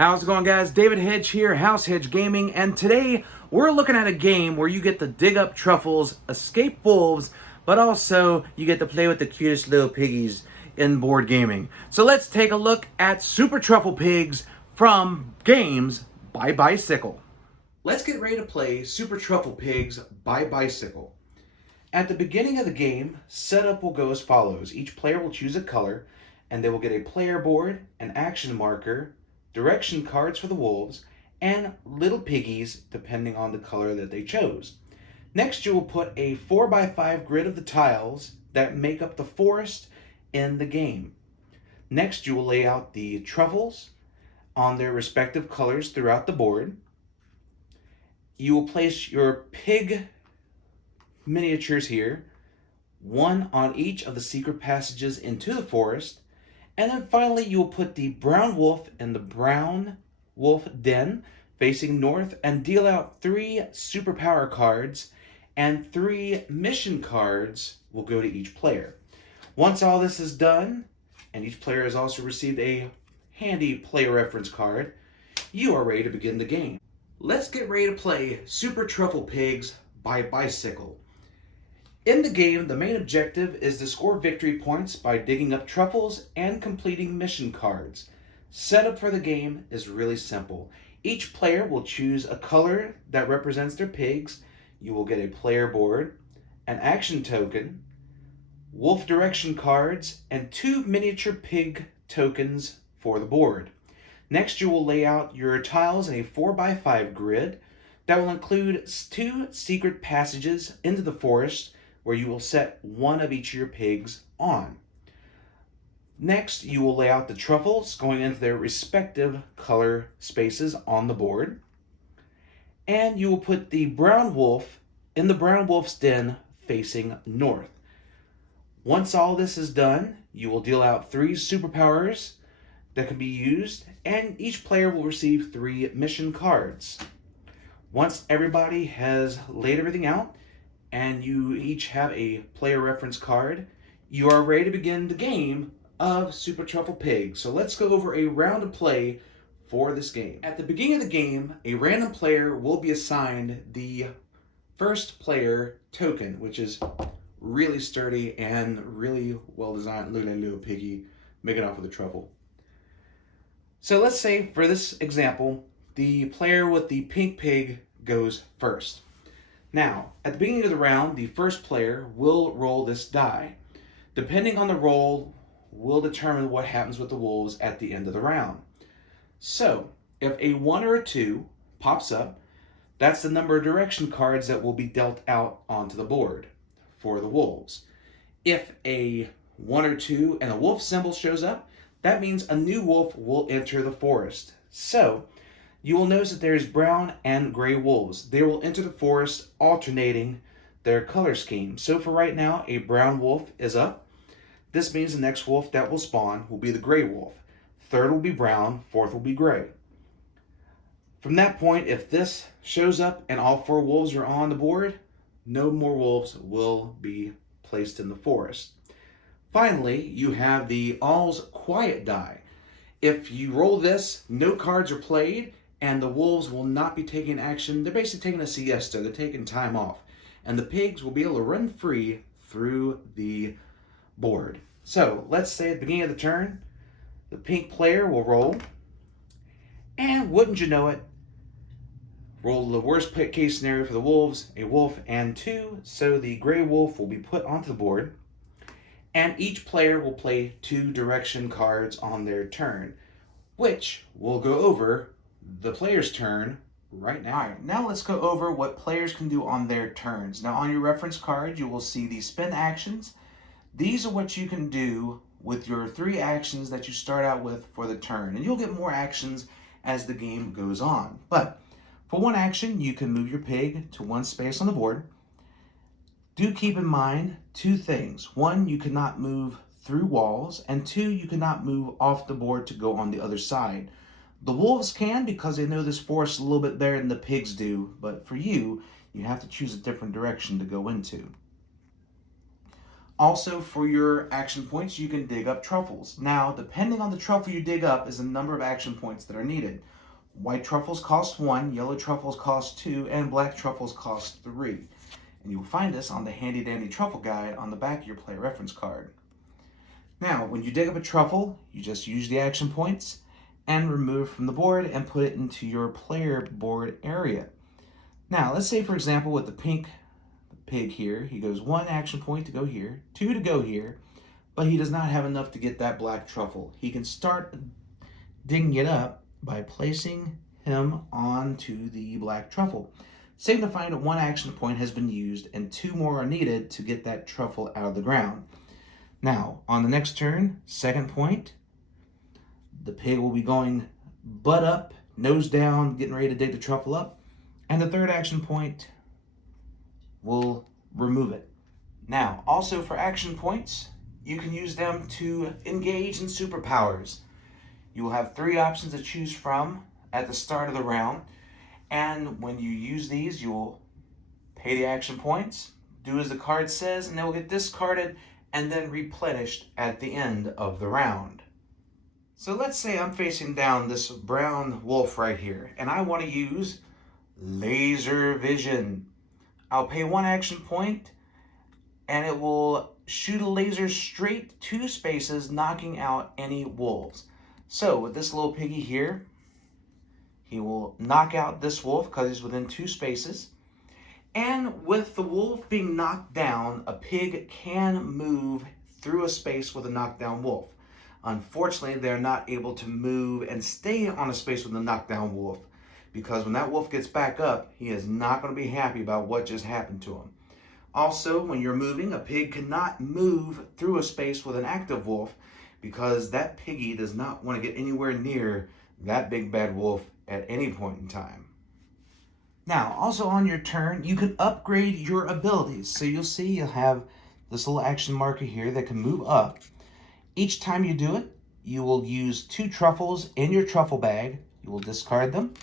How's it going, guys? David Hedge here, House Hedge Gaming, and today we're looking at a game where you get to dig up truffles, escape wolves, but also you get to play with the cutest little piggies in board gaming. So let's take a look at Super Truffle Pigs from Games by Bicycle. Let's get ready to play Super Truffle Pigs by Bicycle. At the beginning of the game, setup will go as follows. Each player will choose a color, and they will get a player board, an action marker, direction cards for the wolves, and little piggies depending on the color that they chose. Next, you will put a 4x5 grid of the tiles that make up the forest in the game. Next, you will lay out the truffles on their respective colors throughout the board. You will place your pig miniatures here, one on each of the secret passages into the forest. And then finally, you will put the brown wolf in the brown wolf den facing north and deal out 3 superpower cards, and 3 mission cards will go to each player. Once all this is done, and each player has also received a handy player reference card, you are ready to begin the game. Let's get ready to play Super Truffle Pigs by Bicycle. In the game, the main objective is to score victory points by digging up truffles and completing mission cards. Setup for the game is really simple. Each player will choose a color that represents their pigs. You will get a player board, an action token, wolf direction cards, and 2 miniature pig tokens for the board. Next, you will lay out your tiles in a 4x5 grid that will include 2 secret passages into the forest, where you will set one of each of your pigs on. Next, you will lay out the truffles going into their respective color spaces on the board. And you will put the brown wolf in the brown wolf's den facing north. Once all this is done, you will deal out 3 superpowers that can be used, and each player will receive 3 mission cards. Once everybody has laid everything out, and you each have a player reference card, you are ready to begin the game of Super Truffle Pigs. So let's go over a round of play for this game. At the beginning of the game, a random player will be assigned the first player token, which is really sturdy and really well designed. Look at that little piggy making off with a truffle. So let's say for this example, the player with the pink pig goes first. Now, at the beginning of the round, the first player will roll this die. Depending on the roll, will determine what happens with the wolves at the end of the round. So, if a 1 or a 2 pops up, that's the number of direction cards that will be dealt out onto the board for the wolves. If a 1 or 2 and a wolf symbol shows up, that means a new wolf will enter the forest. So, you will notice that there is brown and gray wolves. They will enter the forest alternating their color scheme. So for right now, a brown wolf is up. This means the next wolf that will spawn will be the gray wolf. Third will be brown, fourth will be gray. From that point, if this shows up and all 4 wolves are on the board, no more wolves will be placed in the forest. Finally, you have the All's Quiet die. If you roll this, no cards are played, and the wolves will not be taking action. They're basically taking a siesta. They're taking time off. And the pigs will be able to run free through the board. So let's say at the beginning of the turn, the pink player will roll. And wouldn't you know it, roll the worst case scenario for the wolves, a wolf and 2. So the gray wolf will be put onto the board. And each player will play 2 direction cards on their turn, which we'll go over the player's turn right now. All right, now let's go over what players can do on their turns. Now on your reference card, you will see the spin actions. These are what you can do with your 3 actions that you start out with for the turn. And you'll get more actions as the game goes on. But for one action, you can move your pig to 1 space on the board. Do keep in mind 2 things. 1, you cannot move through walls, and 2, you cannot move off the board to go on the other side. The wolves can, because they know this forest a little bit better than the pigs do, but for you, you have to choose a different direction to go into. Also, for your action points, you can dig up truffles. Now, depending on the truffle you dig up is the number of action points that are needed. White truffles cost 1, yellow truffles cost 2, and black truffles cost 3. And you'll find this on the handy dandy truffle guide on the back of your player reference card. Now, when you dig up a truffle, you just use the action points and remove from the board and put it into your player board area. Now, let's say, for example, with the pink pig here, he goes 1 action point to go here, 2 to go here, but he does not have enough to get that black truffle. He can start digging it up by placing him onto the black truffle, signifying that 1 action point has been used and 2 more are needed to get that truffle out of the ground. Now, on the next turn, second point, the pig will be going butt up, nose down, getting ready to dig the truffle up, and the third action point will remove it. Now, also for action points, you can use them to engage in superpowers. You will have 3 options to choose from at the start of the round, and when you use these, you will pay the action points, do as the card says, and they will get discarded and then replenished at the end of the round. So let's say I'm facing down this brown wolf right here, and I want to use laser vision. I'll pay 1 action point, and it will shoot a laser straight 2 spaces, knocking out any wolves. So with this little piggy here, he will knock out this wolf because he's within 2 spaces. And with the wolf being knocked down, a pig can move through a space with a knockdown wolf. Unfortunately, they're not able to move and stay on a space with a knockdown wolf, because when that wolf gets back up, he is not going to be happy about what just happened to him. Also, when you're moving, a pig cannot move through a space with an active wolf, because that piggy does not want to get anywhere near that big bad wolf at any point in time. Now, also on your turn, you can upgrade your abilities. So you'll see you'll have this little action marker here that can move up. Each time you do it, you will use 2 truffles in your truffle bag. You will discard them,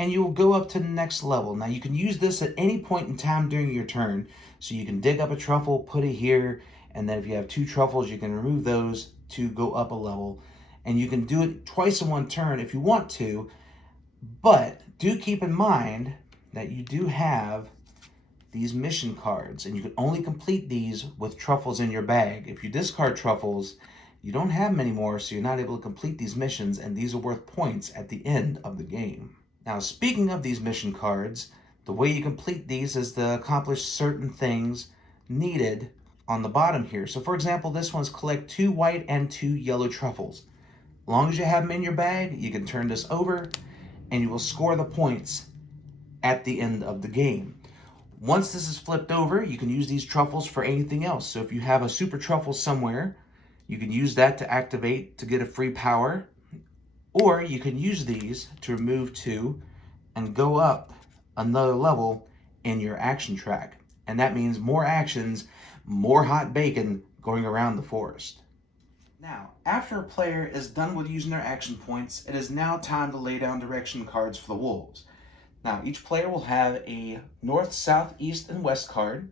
and you will go up to the next level. Now, you can use this at any point in time during your turn. So you can dig up a truffle, put it here, and then if you have 2 truffles, you can remove those to go up a level. And you can do it twice in 1 turn if you want to, but do keep in mind that you do have these mission cards, and you can only complete these with truffles in your bag. If you discard truffles, you don't have many more, so you're not able to complete these missions, and these are worth points at the end of the game. Now, speaking of these mission cards, the way you complete these is to accomplish certain things needed on the bottom here. So for example, this one's collect 2 white and 2 yellow truffles. As long as you have them in your bag, you can turn this over and you will score the points at the end of the game. Once this is flipped over, you can use these truffles for anything else. So if you have a super truffle somewhere, you can use that to activate to get a free power, or you can use these to remove 2 and go up another level in your action track. And that means more actions, more hot bacon going around the forest. Now, after a player is done with using their action points, it is now time to lay down direction cards for the wolves. Now, each player will have a north, south, east, and west card,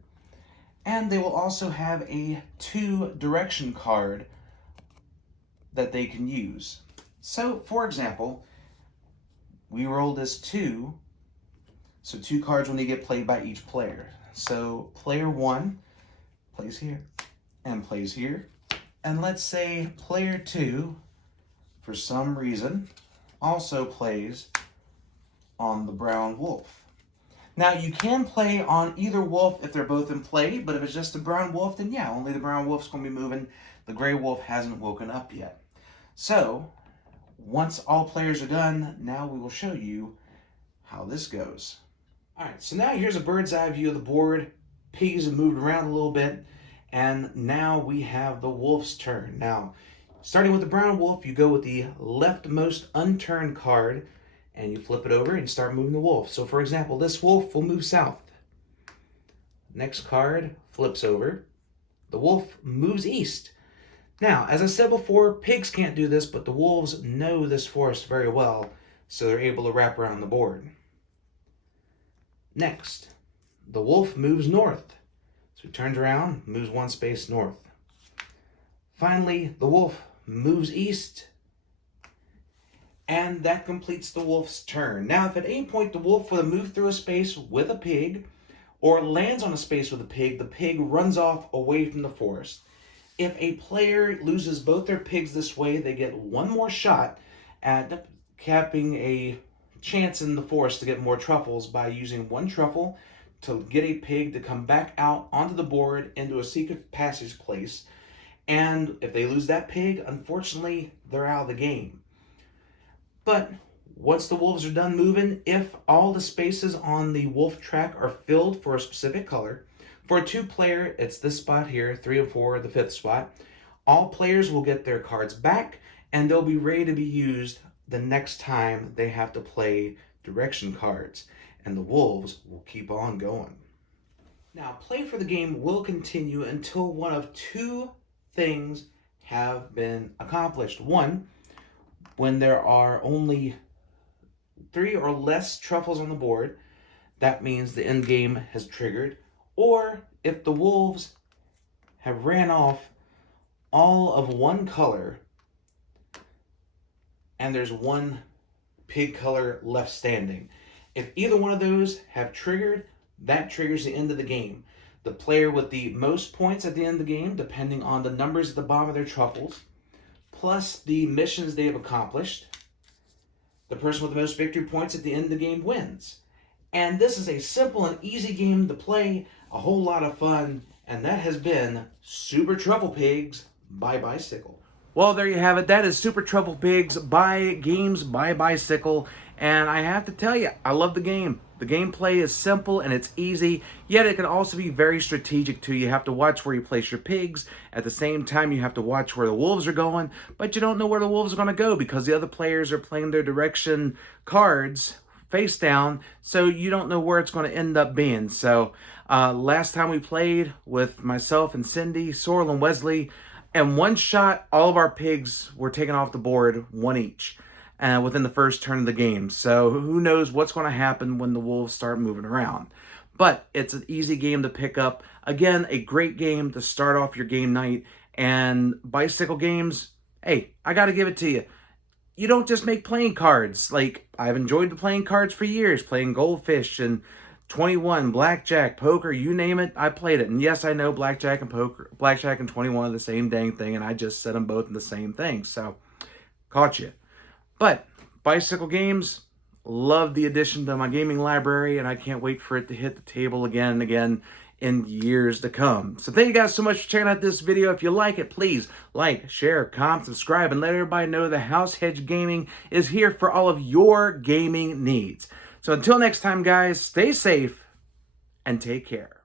and they will also have a 2 direction card that they can use. So, for example, we roll this 2, so 2 cards will need to get played by each player. So, player 1 plays here and plays here, and let's say player 2, for some reason, also plays on the brown wolf. Now, you can play on either wolf if they're both in play, but if it's just the brown wolf, then yeah, only the brown wolf's going to be moving. The gray wolf hasn't woken up yet. So, once all players are done, now we will show you how this goes. Alright, so now here's a bird's eye view of the board. Pigs have moved around a little bit, and now we have the wolf's turn. Now, starting with the brown wolf, you go with the leftmost unturned card, and you flip it over and start moving the wolf. So for example, this wolf will move south. Next card flips over. The wolf moves east. Now, as I said before, pigs can't do this, but the wolves know this forest very well, so they're able to wrap around the board. Next, the wolf moves north. So he turns around, moves one space north. Finally, the wolf moves east, and that completes the wolf's turn. Now, if at any point the wolf would have moved through a space with a pig, or lands on a space with a pig, the pig runs off away from the forest. If a player loses both their pigs this way, they get one more shot at capping a chance in the forest to get more truffles by using one truffle to get a pig to come back out onto the board into a secret passage place. And if they lose that pig, unfortunately, they're out of the game. But once the wolves are done moving, if all the spaces on the wolf track are filled for a specific color, for a 2-player, it's this spot here, 3 and 4, the 5th spot. All players will get their cards back, and they'll be ready to be used the next time they have to play direction cards, and the wolves will keep on going. Now, play for the game will continue until one of 2 things have been accomplished. One, when there are only 3 or less truffles on the board, that means the end game has triggered. Or if the wolves have ran off all of one color and there's one pig color left standing. If either one of those have triggered, that triggers the end of the game. The player with the most points at the end of the game, depending on the numbers at the bottom of their truffles, plus the missions they have accomplished, the person with the most victory points at the end of the game wins. And this is a simple and easy game to play, a whole lot of fun, and that has been Super Truffle Pigs by Bicycle. Well, there you have it. That is Super Truffle Pigs by Games by Bicycle. And I have to tell you, I love the game. The gameplay is simple and it's easy, yet it can also be very strategic too. You have to watch where you place your pigs. At the same time, you have to watch where the wolves are going, but you don't know where the wolves are going to go because the other players are playing their direction cards face down, so you don't know where it's going to end up being. So last time we played with myself and Cindy, Sorrel and Wesley, and one shot, all of our pigs were taken off the board, one each, within the first turn of the game. So who knows what's going to happen when the wolves start moving around. But it's an easy game to pick up. Again, a great game to start off your game night. And Bicycle games, hey, I got to give it to you. You don't just make playing cards. Like, I've enjoyed the playing cards for years, playing Goldfish and 21, Blackjack, Poker, you name it, I played it. And yes, I know Blackjack and 21 are the same dang thing, and I just set them both in the same thing. So, caught you. But Bicycle games, love the addition to my gaming library, and I can't wait for it to hit the table again and again in years to come. So thank you guys so much for checking out this video. If you like it, please like, share, comment, subscribe, and let everybody know that House Hedge Gaming is here for all of your gaming needs. So until next time, guys, stay safe and take care.